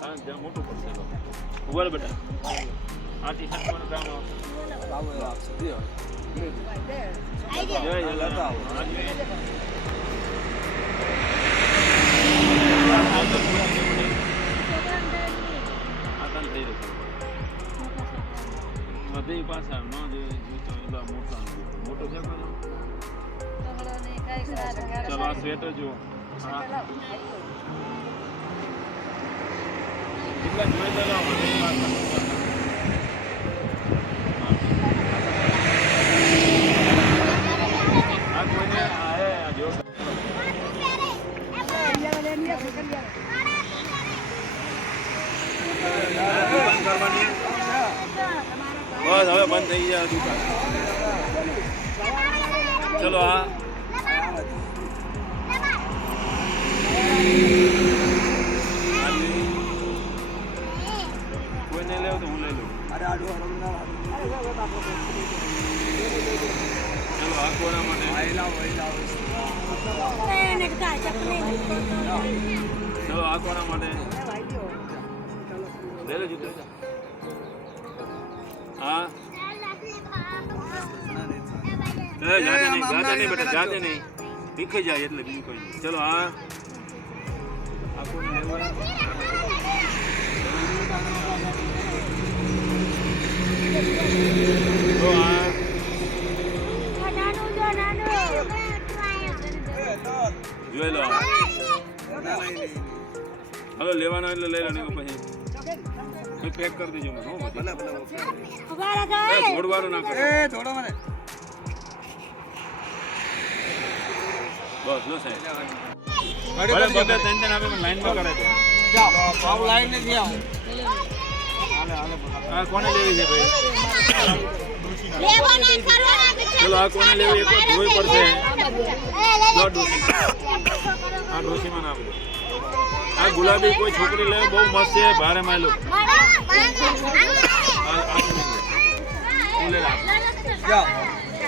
હા જ્યાં મોટું પડશે રહો બેટા. આ ટી શર્ટ કામ આવશે જય બધી પાછા ન જોઈએ મોટા મોટો છે ચલો આ સ્વેટર જુઓ. હા કેટલા જોઈ તો લાવો બધી પાછા. હા. આ કોઈને આ હે, આ જો બંધ કરવાની. બસ હવે બંધ થઈ દુકાન ચલો આ કોના માટે ચલો આ કોના માટે લઈ લેજો લઈ લેજો. હા એ જાતે નહીં જાતે નહીં બેટા જાતે નહીં ભીખે જાય એટલે બીજું કોઈ નહીં ચલો આ આ કોને લેવું હોય? તો આ જોઈ લો. હાલો લેવાનો એટલે લઈ લો નહીં પછી. પેક કરી દેજો મને હો બધું. ના કરો. બસ લો સાહેબ. ભલે બબે ત્રણ ત્રણ આપે લાઈન લાઈનમાં કરે આ કોને લેવી છે ભાઈ? ચલો આ કોને લેવી એક વાર જોવી પડશે. આ ડોસીમાં ના આ ગુલાબી કોઈ છોકરી લે બહુ મસ્ત છે ભારે માયલો.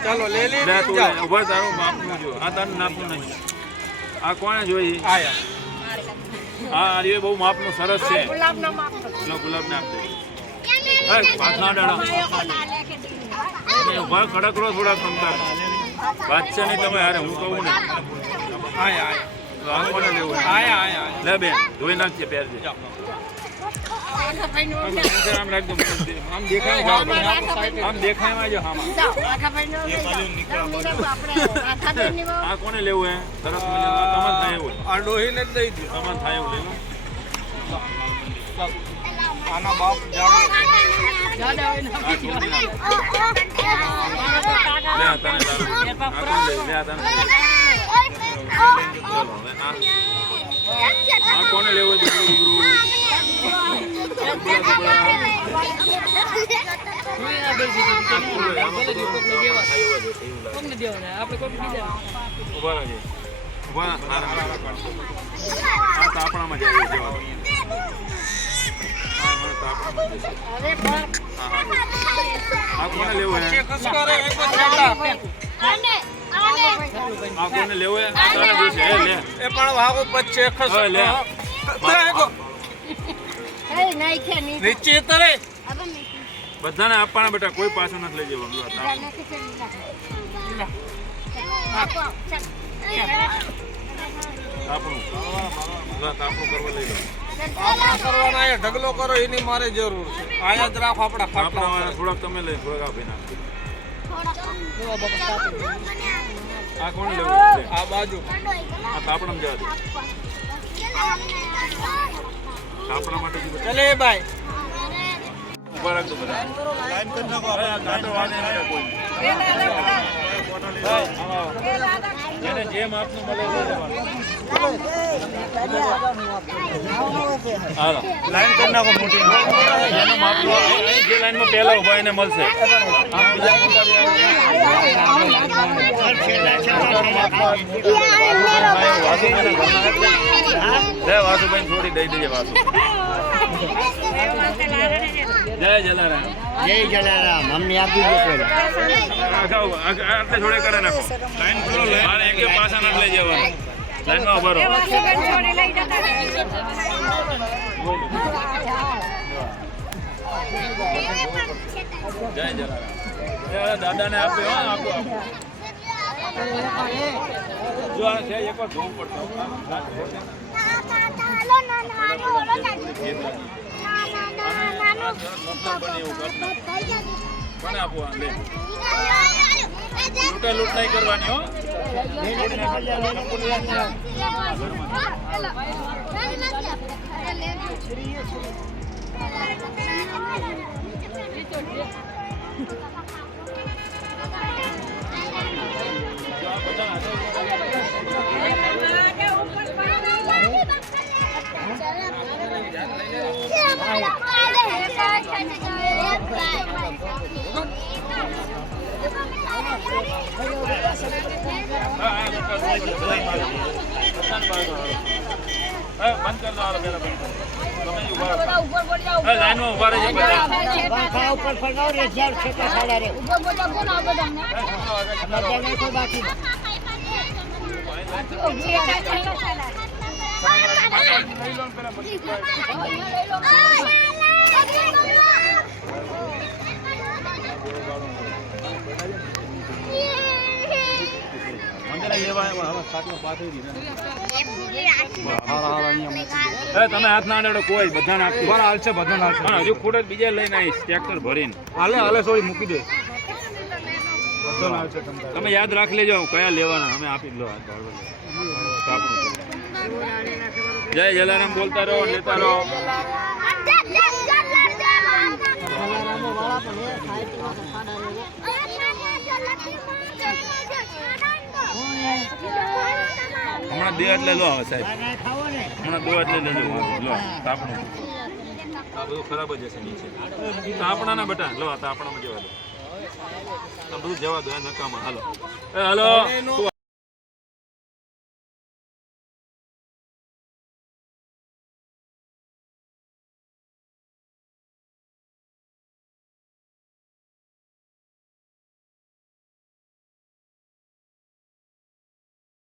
ચાલો લે લે લે તું લે. ઊભા તારું માપનું જો આ તારું નાપનું નહીં. આ કોને જોઈ? આ આર્ય બહુ માપનું સરસ છે. ગુલાબ ને હે ભાત ના ડાળા તમે ઊભા કડક થોડા તમતાર વાત છે નહીં તમે અરે હું કહું ને. આયા તો આ કોને લેવું? આયા આયા લે બેન ધોઈ નાખજે પહેરજે. આમ આમ. આમ આમાં કોને લેવું હે? મજાનું. થાય એવું. આ ડોહીને જ દઈ દો થાય એવું લેવું આના બાપ કોને લેવું હોય દીકરું ઊભા. રહેજે ઊભા હારા હારા આ તાપણામાં જાય બધાને આપવાના બેટા કોઈ પાછું નથી લઈ જવાનું આ તાપ- તાપણું. લા, તાપણું કરવા લઈ આપણા કરવાના ઢગલો કરો એની મારે જરૂર છે. આયા જ રાખો આપણા ખાટલા થોડાક તમે લઈ થોડાક આપી નાખજો. આ લેવું છે? આ બાજુ. આ તાપણામાં જવા દે તાપણા માટે ચલે ભાઈ ઊભા રાખજો બધા. લાઈન કરી નાખો આ ગાંઠો વાગે નહીં. કોઈ આવો, આવો. જેને જેમ આપનું મળે. હાલો. લાઈન કરી નાખો મોટી. જેને માપનું જે લાઈનમાં પહેલા ઊભા એને મળશે. વાસુભાઈને થોડી દઈ દેજે વાસુ. જય જલારામ. જય જલારામ. અમને આપી દો આખા આટલે જોડે કરે નાખો લાઈન ખોલો મારે એક પાછા નથી લઈ જવાનું લાઈનમાં ઊભા રહો જય જલારામ દાદાને આપો હો આપો આપો જો આ છે એક વાર જોવું પડશે કોને આપો આ? લે. લૂંટા લૂંટ નહીં કરવાની હો. જો લાઈનમાં ઊભા ઉપર ફરગાવ રે જ્યાં છેટા ખાડા રે કોઈ બાકી આવ્યા, હવે ખાટલો પાથરી દીધો. એ તમે હાથ ના અડાડો કોઈ બધાને આપજો. બરાબર હાલશે બધા પણ હજુ ખોટ બીજા લઈને આવીશ ટ્રેક્ટર ભરીને હાલે હાલે સોરી મૂકી દે બધા તમ યાદ રાખી લેજો કયા લેવાના અમે આપી બરાબર. જય જલારામ બોલતા રહો લેતા રહો હમણાં બે એટલે લો હવે સાહેબ. ને હમણાં દો એટલે લેજો. લો તાપણું. આ બધું ખરાબ જ હશે નીચે. તાપણાના બટા, લો તાપણામાં જવા દો. બધું જવા દો નકામાં. હાલો. હાલો.